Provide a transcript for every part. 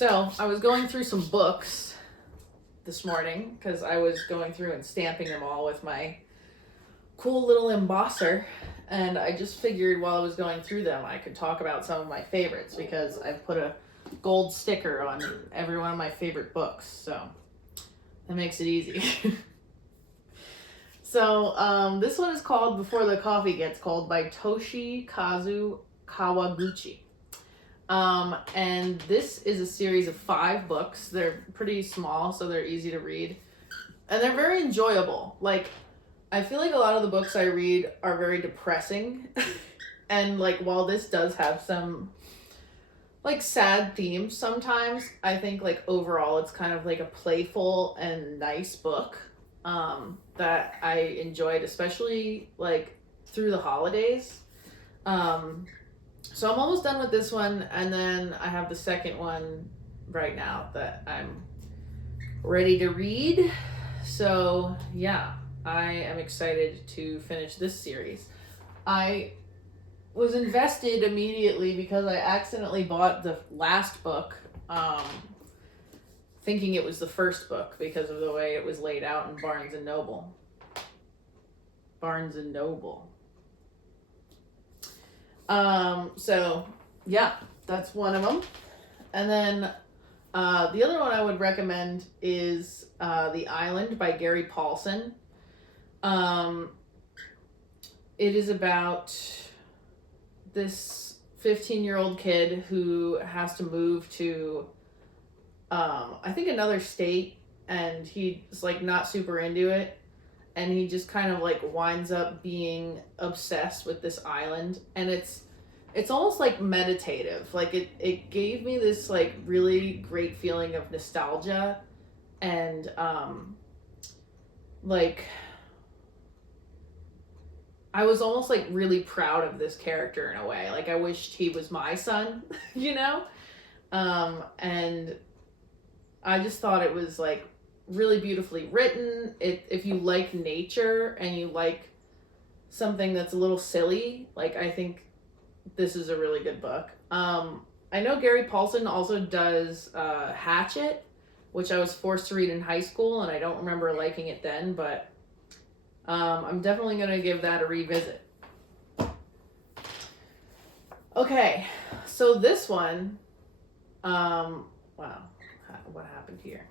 So I was going through some books this morning because I was going through and stamping them all with my cool little embosser, and I just figured while I was going through them I could talk about some of my favorites because I've put a gold sticker on every one of my favorite books, so that makes it easy. So this one is called Before the Coffee Gets Cold by Toshikazu Kawaguchi. And this is a series of 5 books. They're pretty small, so they're easy to read. And they're very enjoyable. Like, I feel like a lot of the books I read are very depressing. And, like, while this does have some, like, sad themes sometimes, I think, like, overall it's kind of, like, a playful and nice book that I enjoyed, especially, like, through the holidays. So I'm almost done with this one, and then I have the second one right now that I'm ready to read. So yeah, I am excited to finish this series. I was invested immediately because I accidentally bought the last book, thinking it was the first book because of the way it was laid out in Barnes and Noble. Barnes and Noble. So yeah, that's one of them. And then, the other one I would recommend is, The Island by Gary Paulson. It is about this 15-year-old kid who has to move to, I think another state, and he's like not super into it. And he just kind of like winds up being obsessed with this island, and it's almost like meditative. Like it gave me this like really great feeling of nostalgia, and like I was almost like really proud of this character in a way. Like I wished he was my son, you know? And I just thought it was like really beautifully written. If you like nature and you like something that's a little silly, like I think this is a really good book. I know Gary Paulson also does Hatchet, which I was forced to read in high school, and I don't remember liking it then, but I'm definitely going to give that a revisit. Okay, so this one, wow, what happened here?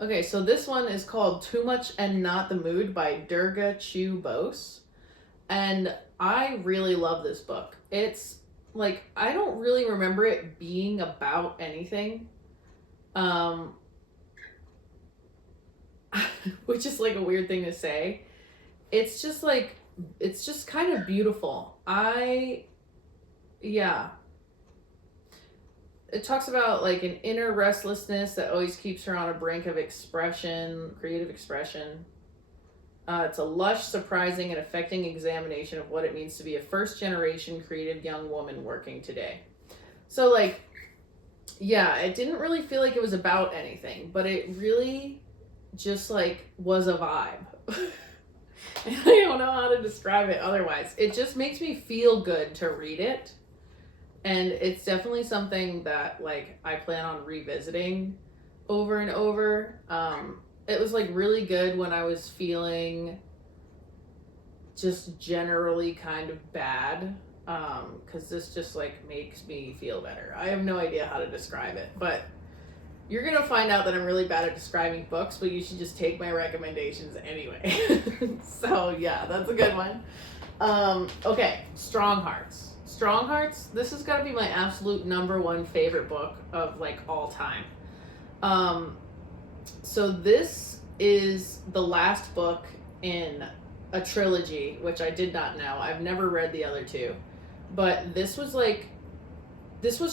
Okay, so this one is called Too Much and Not the Mood by Durga Chu Bose. And I really love this book. It's like, I don't really remember it being about anything. Which is like a weird thing to say. It's just like, it's just kind of beautiful. It talks about like an inner restlessness that always keeps her on a brink of creative expression. It's a lush, surprising, and affecting examination of what it means to be a first-generation creative young woman working today. So like, yeah, it didn't really feel like it was about anything, but it really just like was a vibe. And I don't know how to describe it otherwise. It just makes me feel good to read it. And it's definitely something that, like, I plan on revisiting over and over. It was, like, really good when I was feeling just generally kind of bad. Because this just, like, makes me feel better. I have no idea how to describe it. But you're going to find out that I'm really bad at describing books, but you should just take my recommendations anyway. So, yeah, that's a good one. Okay, Strong Hearts. Strong Hearts, this has got to be my absolute #1 favorite book of like all time. So this is the last book in a trilogy, which I did not know. I've never read the other 2, but this was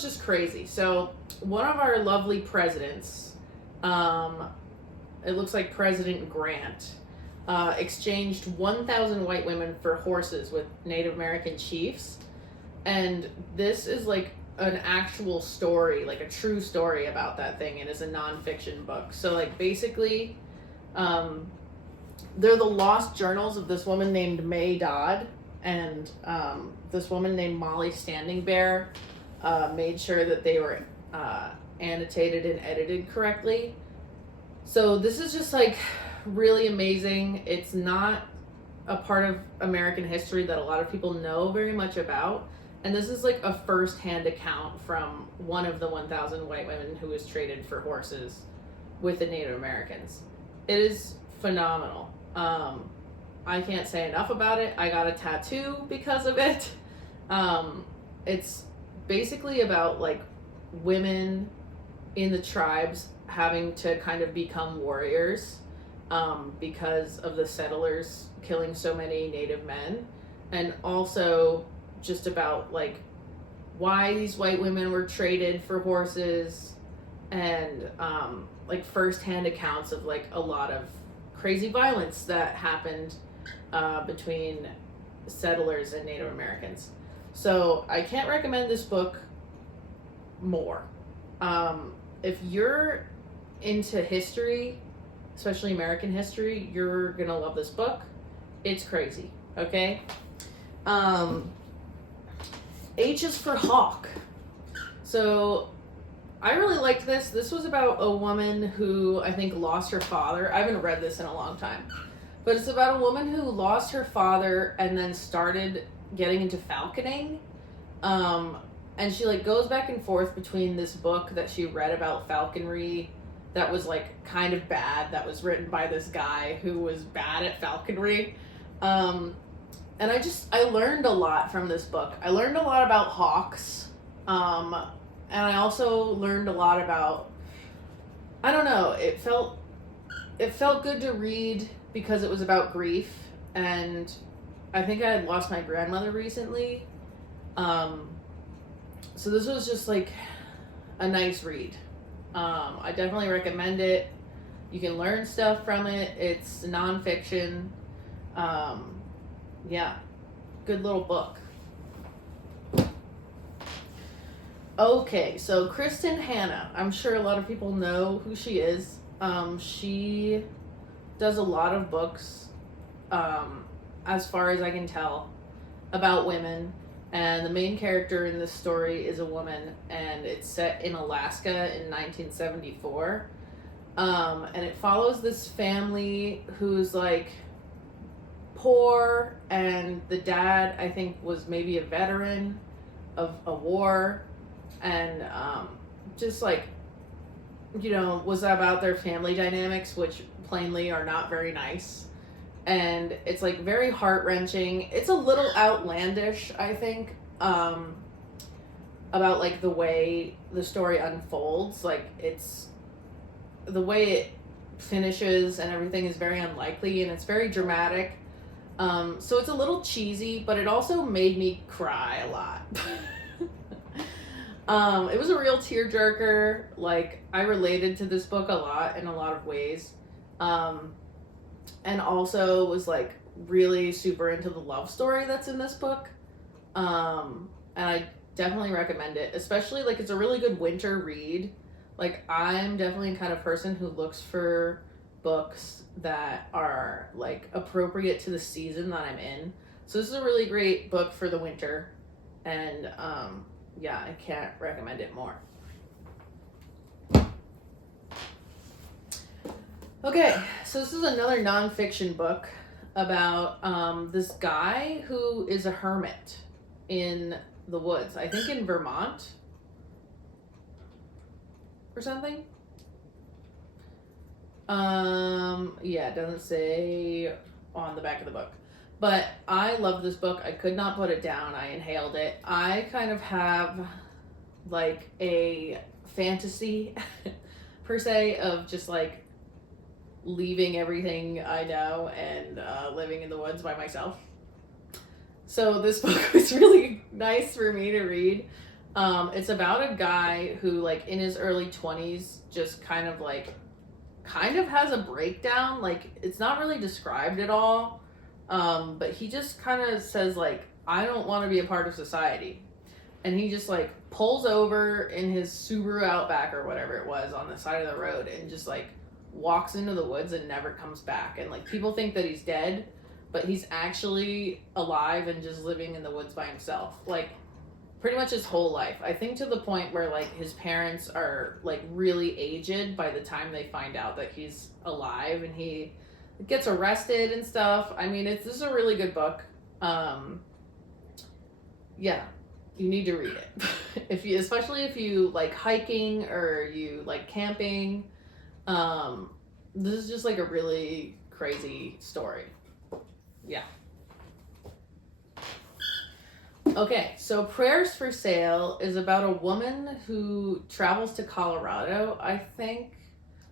just crazy. So one of our lovely presidents, it looks like President Grant, exchanged 1,000 white women for horses with Native American chiefs. And this is like an actual story, like a true story about that thing. It is a nonfiction book. So like basically, they're the lost journals of this woman named May Dodd. And this woman named Molly Standing Bear made sure that they were annotated and edited correctly. So this is just like really amazing. It's not a part of American history that a lot of people know very much about. And this is like a first-hand account from one of the 1,000 white women who was traded for horses with the Native Americans. It is phenomenal. I can't say enough about it. I got a tattoo because of it. It's basically about like women in the tribes having to kind of become warriors because of the settlers killing so many Native men, and also just about like why these white women were traded for horses, and like first-hand accounts of like a lot of crazy violence that happened between settlers and Native Americans. So I can't recommend this book more. If you're into history, especially American history, you're gonna love this book. It's crazy, okay? H is for Hawk. So I really liked this. This was about a woman who I think lost her father. I haven't read this in a long time. But it's about a woman who lost her father and then started getting into falconing. And she like goes back and forth between this book that she read about falconry that was like kind of bad, that was written by this guy who was bad at falconry. And I learned a lot from this book. I learned a lot about hawks. And I also learned a lot about, I don't know, it felt good to read because it was about grief. And I think I had lost my grandmother recently. So this was just like a nice read. I definitely recommend it. You can learn stuff from it. It's nonfiction. Yeah, good little book. Okay, so Kristen Hanna. I'm sure a lot of people know who she is. She does a lot of books, as far as I can tell, about women. And the main character in this story is a woman, and it's set in Alaska in 1974. And it follows this family who's like poor, and the dad, I think, was maybe a veteran of a war, and just like, you know, was about their family dynamics, which plainly are not very nice. And it's like very heart-wrenching. It's a little outlandish, I think, about like the way the story unfolds. Like, it's the way it finishes and everything is very unlikely, and it's very dramatic. So it's a little cheesy, but it also made me cry a lot. It was a real tearjerker. Like, I related to this book a lot in a lot of ways. And also was like really super into the love story that's in this book. And I definitely recommend it, especially like it's a really good winter read. Like, I'm definitely the kind of person who looks for books that are like appropriate to the season that I'm in. So this is a really great book for the winter, and yeah, I can't recommend it more. Okay, so this is another nonfiction book about this guy who is a hermit in the woods. I think in Vermont or something. Yeah, it doesn't say on the back of the book. But I love this book. I could not put it down. I inhaled it. I kind of have like a fantasy per se of just like leaving everything I know and living in the woods by myself. So this book was really nice for me to read. It's about a guy who like in his early 20s just kind of has a breakdown. Like, it's not really described at all. But he just kind of says like, I don't want to be a part of society. And he just like pulls over in his Subaru Outback or whatever it was on the side of the road and just like walks into the woods and never comes back. And like, people think that he's dead, but he's actually alive and just living in the woods by himself. Like, pretty much his whole life. I think to the point where, like, his parents are, like, really aged by the time they find out that he's alive, and he gets arrested and stuff. I mean, this is a really good book. Yeah, you need to read it. Especially if you like hiking or you like camping. This is just like a really crazy story. Yeah. Okay, so Prayers for Sale is about a woman who travels to Colorado, I think.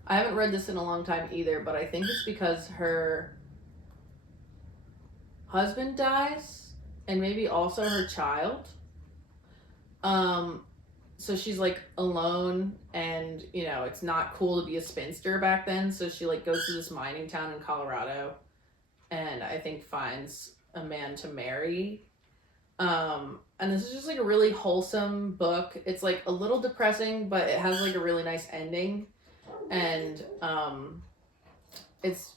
I haven't read this in a long time either, but I think it's because her husband dies and maybe also her child. So she's like alone, and it's not cool to be a spinster back then, so she like goes to this mining town in Colorado and I think finds a man to marry. And this is just like a really wholesome book. It's like a little depressing, but it has like a really nice ending. And it's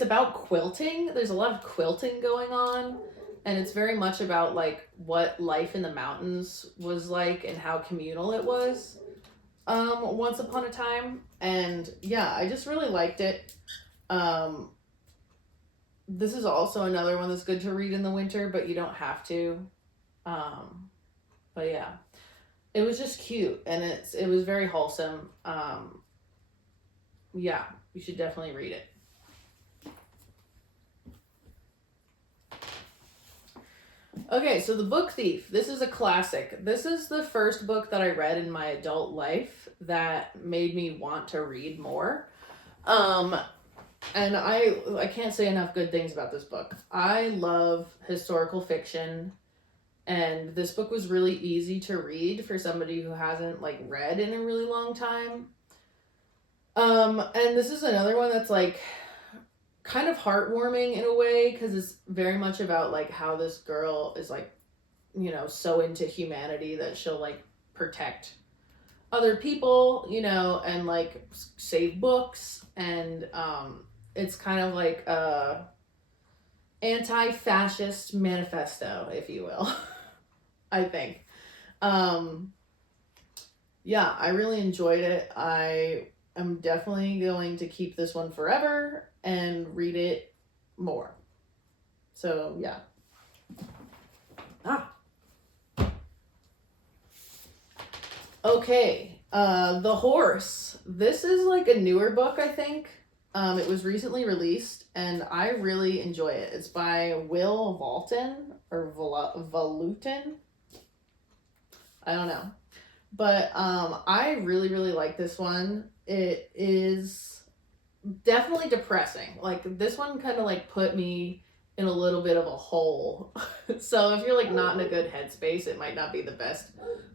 about quilting. There's a lot of quilting going on, and it's very much about like what life in the mountains was like and how communal it was once upon a time. And yeah, I just really liked it. This is also another one that's good to read in the winter, but you don't have to. But yeah, it was just cute, and it was very wholesome. Yeah, you should definitely read it. Okay, so The Book Thief. This is a classic. This is the first book that I read in my adult life that made me want to read more. And I can't say enough good things about this book. I love historical fiction, and this book was really easy to read for somebody who hasn't like read in a really long time. And this is another one that's like kind of heartwarming in a way, because it's very much about like how this girl is like, so into humanity that she'll like protect other people, and like save books. And it's kind of like a anti-fascist manifesto, if you will. I think. Yeah, I really enjoyed it. I am definitely going to keep this one forever and read it more. So yeah. Okay, The Horse. This is like a newer book, I think. It was recently released, and I really enjoy it. It's by Will Vaulton, or Valutin. I don't know. But I really, really like this one. It is definitely depressing. Like, this one kind of like put me in a little bit of a hole. So if you're like not in a good headspace, it might not be the best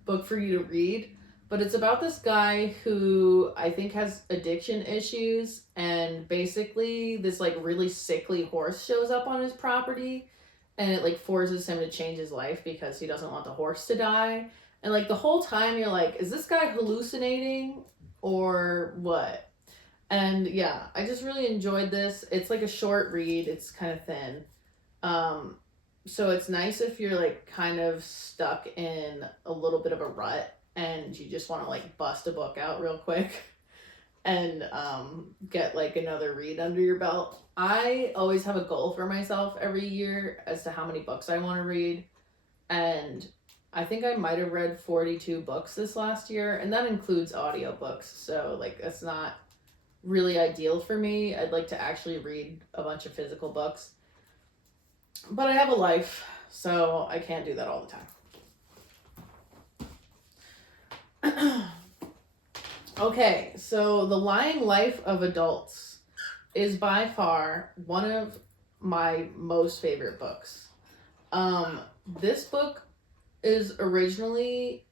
book for you to read. But it's about this guy who I think has addiction issues, and basically this like really sickly horse shows up on his property, and it like forces him to change his life because he doesn't want the horse to die. And like the whole time you're like, is this guy hallucinating or what? And yeah, I just really enjoyed this. It's like a short read. It's kind of thin. So it's nice if you're like kind of stuck in a little bit of a rut and you just want to like bust a book out real quick and get like another read under your belt. I always have a goal for myself every year as to how many books I want to read. And I think I might have read 42 books this last year, and that includes audiobooks. So like that's not really ideal for me. I'd like to actually read a bunch of physical books. But I have a life, so I can't do that all the time. Okay, so The Lying Life of Adults is by far one of my most favorite books. This book is originally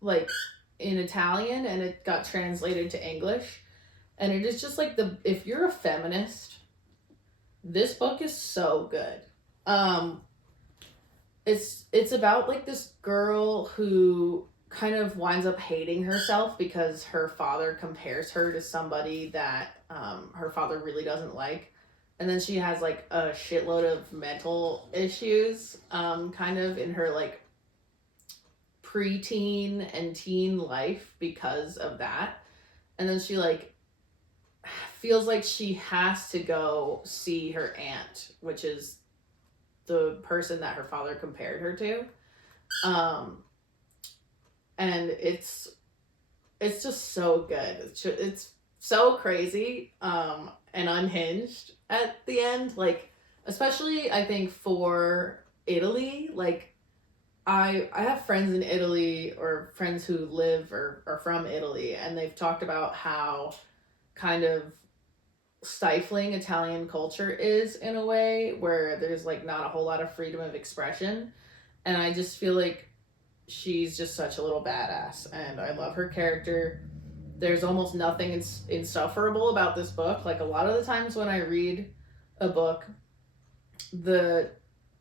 like in Italian, and it got translated to English. And it is just like if you're a feminist, this book is so good. It's about like this girl who kind of winds up hating herself because her father compares her to somebody that her father really doesn't like. and then she has like a shitload of mental issues, kind of in her like preteen and teen life because of that. And then she like feels like she has to go see her aunt, which is the person that her father compared her to. And it's just so good. It's so crazy, and unhinged at the end. Like, especially I think for Italy, like I have friends in Italy, or friends who live or are from Italy, and they've talked about how kind of stifling Italian culture is in a way where there's like not a whole lot of freedom of expression. And I just feel like she's just such a little badass, and I love her character. There's almost nothing insufferable about this book. Like, a lot of the times when I read a book, the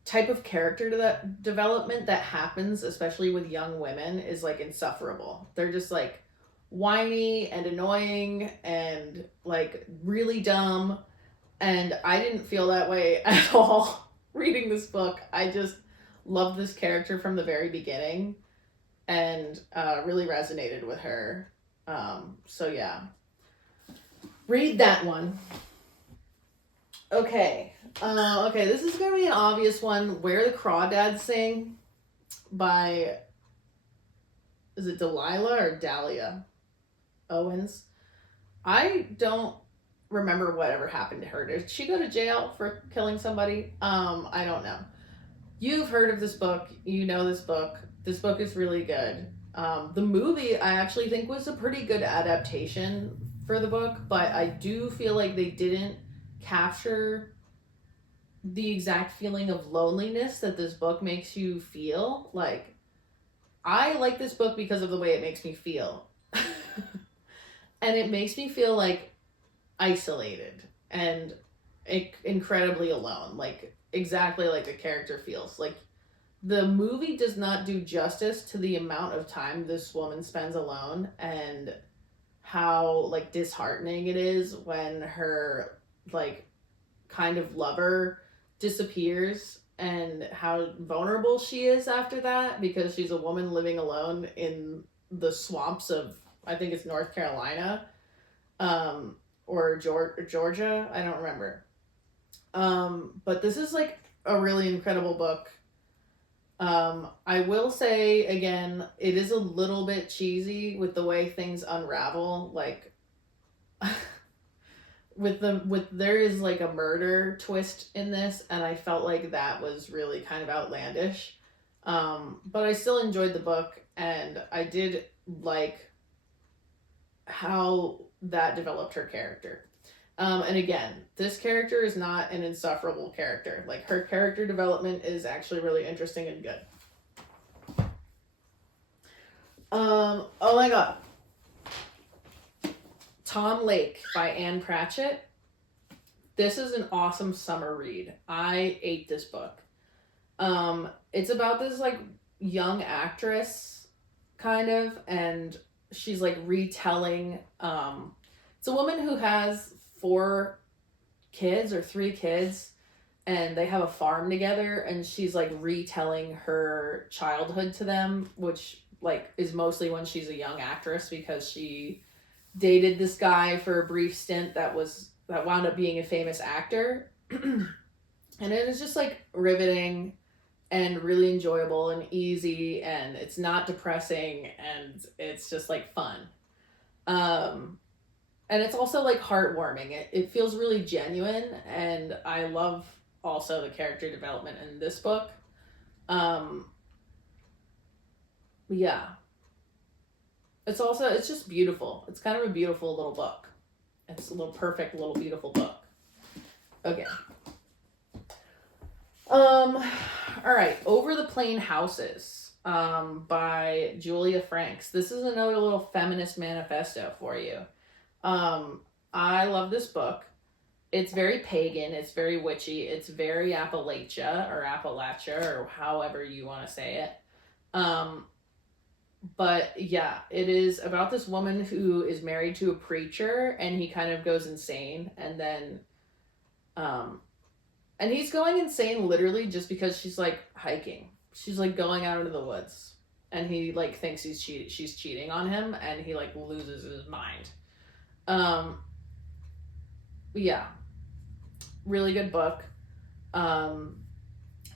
type of character that development that happens, especially with young women, is like insufferable. They're just like whiny and annoying and like really dumb. And I didn't feel that way at all reading this book. I just loved this character from the very beginning, and really resonated with her. So yeah, read that one. Okay. Okay, this is gonna be an obvious one. Where the Crawdads Sing by, is it Delilah or Dahlia Owens? I don't remember whatever happened to her. Did she go to jail for killing somebody? I don't know. You've heard of this book. You know this book. This book is really good. The movie, I actually think, was a pretty good adaptation for the book, but I do feel like they didn't capture the exact feeling of loneliness that this book makes you feel. Like, I like this book because of the way it makes me feel. And it makes me feel like isolated and incredibly alone, like exactly like the character feels. Like, the movie does not do justice to the amount of time this woman spends alone, and how like disheartening it is when her like kind of lover disappears, and how vulnerable she is after that, because she's a woman living alone in the swamps of, I think it's North Carolina, or Georgia, I don't remember. But this is like a really incredible book. I will say again, it is a little bit cheesy with the way things unravel. Like, there is like a murder twist in this, and I felt like that was really kind of outlandish. But I still enjoyed the book, and I did like how that developed her character. And again, this character is not an insufferable character. Like, her character development is actually really interesting and good. Oh my god. Tom Lake by Anne Pratchett. This is an awesome summer read. I ate this book. It's about this like young actress, kind of, and she's like retelling. It's a woman who has 4 kids or 3 kids, and they have a farm together, and she's like retelling her childhood to them, which like is mostly when she's a young actress, because she dated this guy for a brief stint that wound up being a famous actor. And it is just like riveting and really enjoyable and easy, and it's not depressing, and it's just like fun. And it's also like heartwarming. It feels really genuine, and I love also the character development in this book. Yeah. It's just beautiful. It's kind of a beautiful little book. It's a little perfect little beautiful book. Okay. All right, Over the Plain Houses, by Julia Franks. This is another little feminist manifesto for you. I love this book. It's very pagan, it's very witchy, it's very Appalachia, or however you want to say it. But yeah, it is about this woman who is married to a preacher, and he kind of goes insane, and then And he's going insane literally just because she's like hiking. She's like going out into the woods, and he like thinks she's cheating on him, and he like loses his mind. Um, yeah, really good book. Um,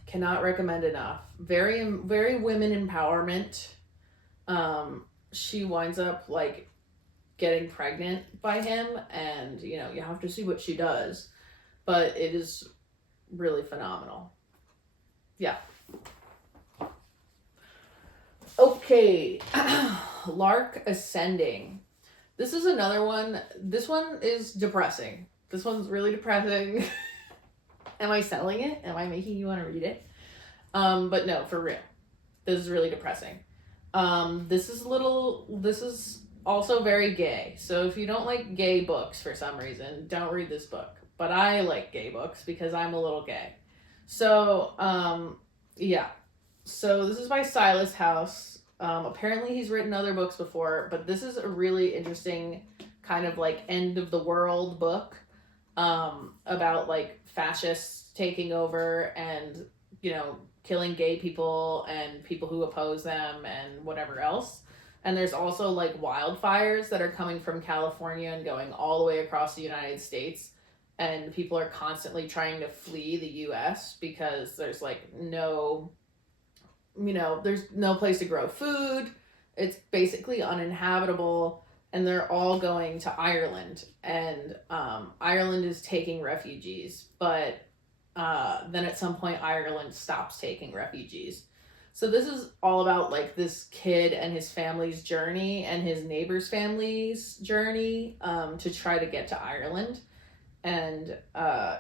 cannot recommend enough. Very very women empowerment. She winds up like getting pregnant by him, and you know, you have to see what she does, but it is really phenomenal. Yeah. Okay. Lark Ascending. This is another one. This one is depressing. This one's really depressing. Am I selling it? Am I making you want to read it? But no, for real. This is really depressing. This is also very gay. So if you don't like gay books for some reason, don't read this book. But I like gay books because I'm a little gay. So, yeah. So this is by Silas House. Apparently he's written other books before, but this is a really interesting kind of like end of the world book, about like fascists taking over and, you know, killing gay people and people who oppose them and whatever else. And there's also like wildfires that are coming from California and going all the way across the United States. And people are constantly trying to flee the US because there's like no, you know, there's no place to grow food. It's basically uninhabitable. And they're all going to Ireland. And Ireland is taking refugees. But then at some point, Ireland stops taking refugees. So this is all about like this kid and his family's journey and his neighbor's family's journey, to try to get to Ireland. And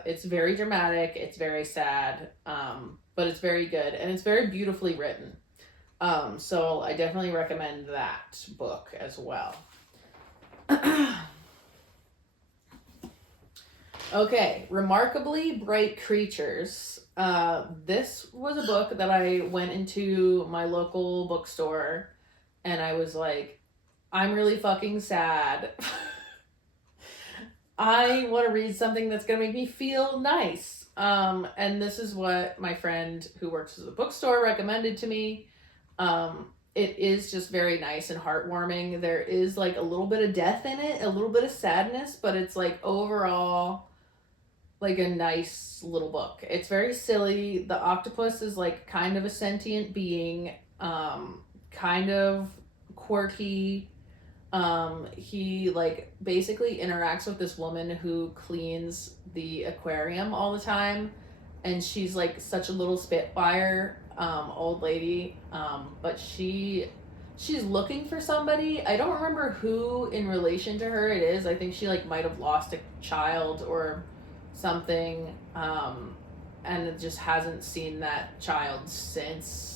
it's very dramatic, it's very sad, but it's very good, and it's very beautifully written. So I definitely recommend that book as well. Okay, Remarkably Bright Creatures. This was a book that I went into my local bookstore, and I was like, I'm really fucking sad. I want to read something that's going to make me feel nice. And this is what my friend who works at the bookstore recommended to me. It is just very nice and heartwarming. There is like a little bit of death in it, a little bit of sadness, but it's like overall like a nice little book. It's very silly. The octopus is like kind of a sentient being, kind of quirky. He like basically interacts with this woman who cleans the aquarium all the time, and she's like such a little spitfire, old lady, but she's looking for somebody. I don't remember who in relation to her it is. I think she like might have lost a child or something, and it just hasn't seen that child since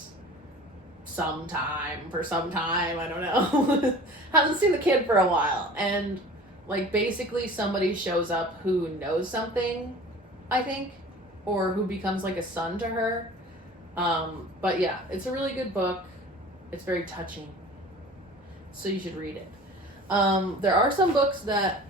some time, I don't know. Hasn't seen the kid for a while, and like basically somebody shows up who knows something, I think, or who becomes like a son to her. But yeah, it's a really good book. It's very touching, so you should read it. There are some books that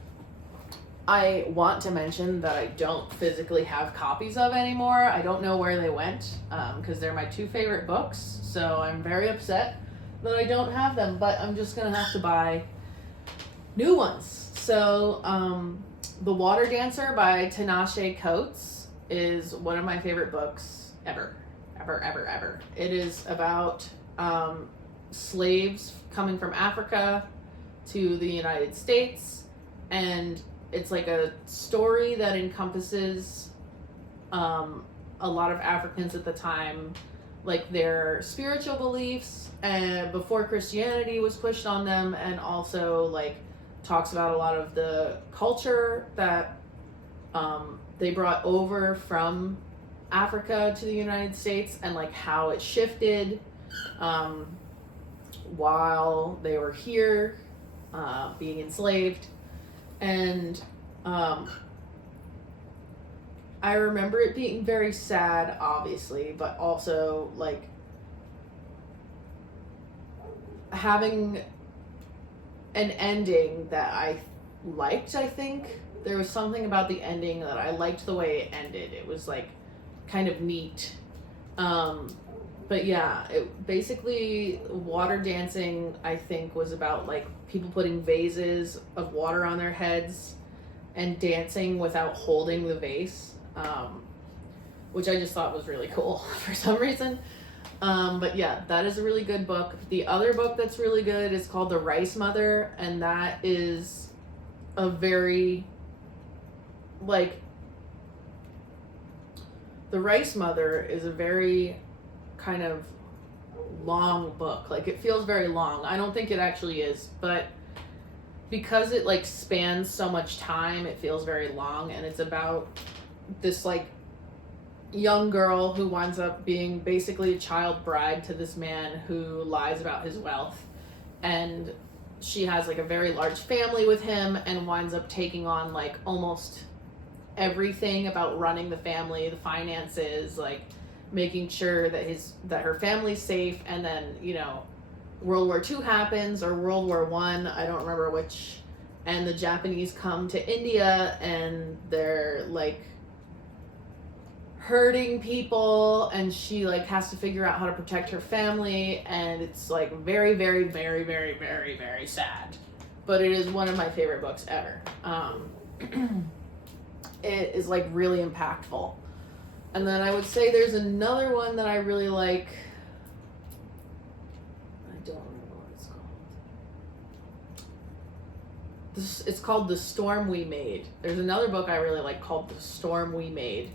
I want to mention that I don't physically have copies of anymore. I don't know where they went, because they're my two favorite books, so I'm very upset that I don't have them, but I'm just gonna have to buy new ones. So The Water Dancer by Tinashe Coates is one of my favorite books ever. It is about slaves coming from Africa to the United States, and it's like a story that encompasses a lot of Africans at the time, like their spiritual beliefs and before Christianity was pushed on them, and also like talks about a lot of the culture that they brought over from Africa to the United States, and like how it shifted while they were here, being enslaved. And I remember it being very sad, obviously, but also like having an ending that I liked, I think. there was something about the ending that I liked the way it ended. It was like kind of neat. But yeah, it basically, water dancing, I think, was about like people putting vases of water on their heads and dancing without holding the vase, which I just thought was really cool for some reason. But yeah, that is a really good book. The other book that's really good is called The Rice Mother, and that is a very, like, The Rice Mother is a very kind of long book. Like, it feels very long. I don't think it actually is, but because it like spans so much time, it feels very long. And it's about this like young girl who winds up being basically a child bride to this man who lies about his wealth, and she has like a very large family with him and winds up taking on like almost everything about running the family, the finances, like making sure that her family's safe. And then, you know, World War II happens, or World War I, I don't remember which, and the Japanese come to India and they're like hurting people, and she like has to figure out how to protect her family, and it's like very, very, very, very, very, very sad. But it is one of my favorite books ever. It is like really impactful. And then I would say there's another one that I really like. I don't remember what it's called. It's called The Storm We Made. There's another book I really like called The Storm We Made.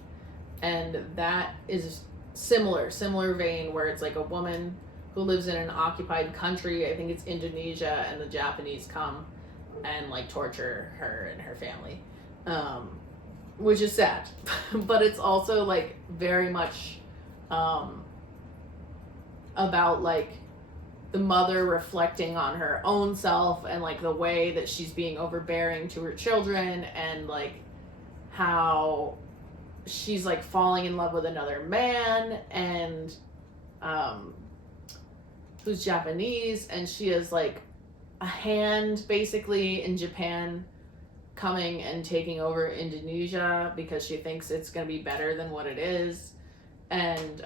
And that is similar vein, where it's like a woman who lives in an occupied country. I think it's Indonesia, and the Japanese come and like torture her and her family. Which is sad, but it's also like very much about like the mother reflecting on her own self, and like the way that she's being overbearing to her children, and like how she's like falling in love with another man, and who's Japanese, and she has like a hand basically in Japan coming and taking over Indonesia because she thinks it's going to be better than what it is. And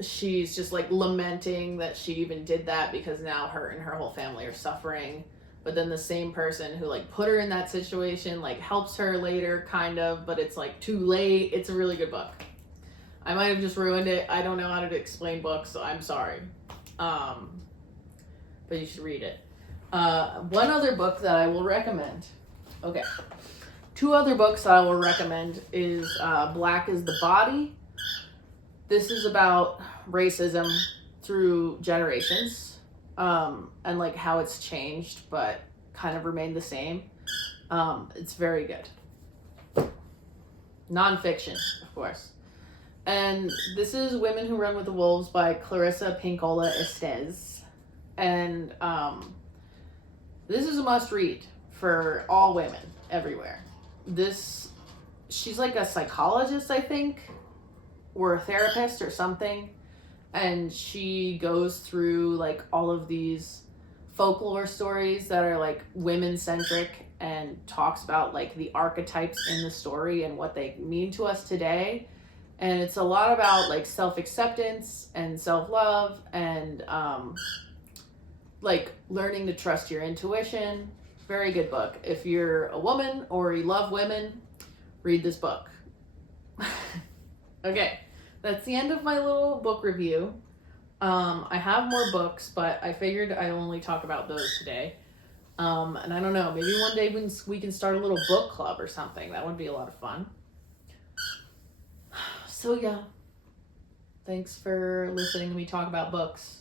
she's just like lamenting that she even did that, because now her and her whole family are suffering. But then the same person who like put her in that situation like helps her later, kind of, but it's like too late. It's a really good book. I might have just ruined it. I don't know how to explain books, so I'm sorry. But you should read it. One other book that I will recommend. Okay. Two other books that I will recommend is Black is the Body. This is about racism through generations, and like how it's changed but kind of remained the same. It's very good. Nonfiction, of course. And this is Women Who Run with the Wolves by Clarissa Pinkola Estes. And this is a must read for all women everywhere. She's like a psychologist, I think, or a therapist or something. And she goes through like all of these folklore stories that are like women centric, and talks about like the archetypes in the story and what they mean to us today. And it's a lot about like self-acceptance and self-love, and like learning to trust your intuition. Very good book. If you're a woman or you love women, read this book. Okay, that's the end of my little book review. I have more books, but I figured I'd only talk about those today. And I don't know, maybe one day we can start a little book club or something. That would be a lot of fun. So yeah, thanks for listening to me talk about books.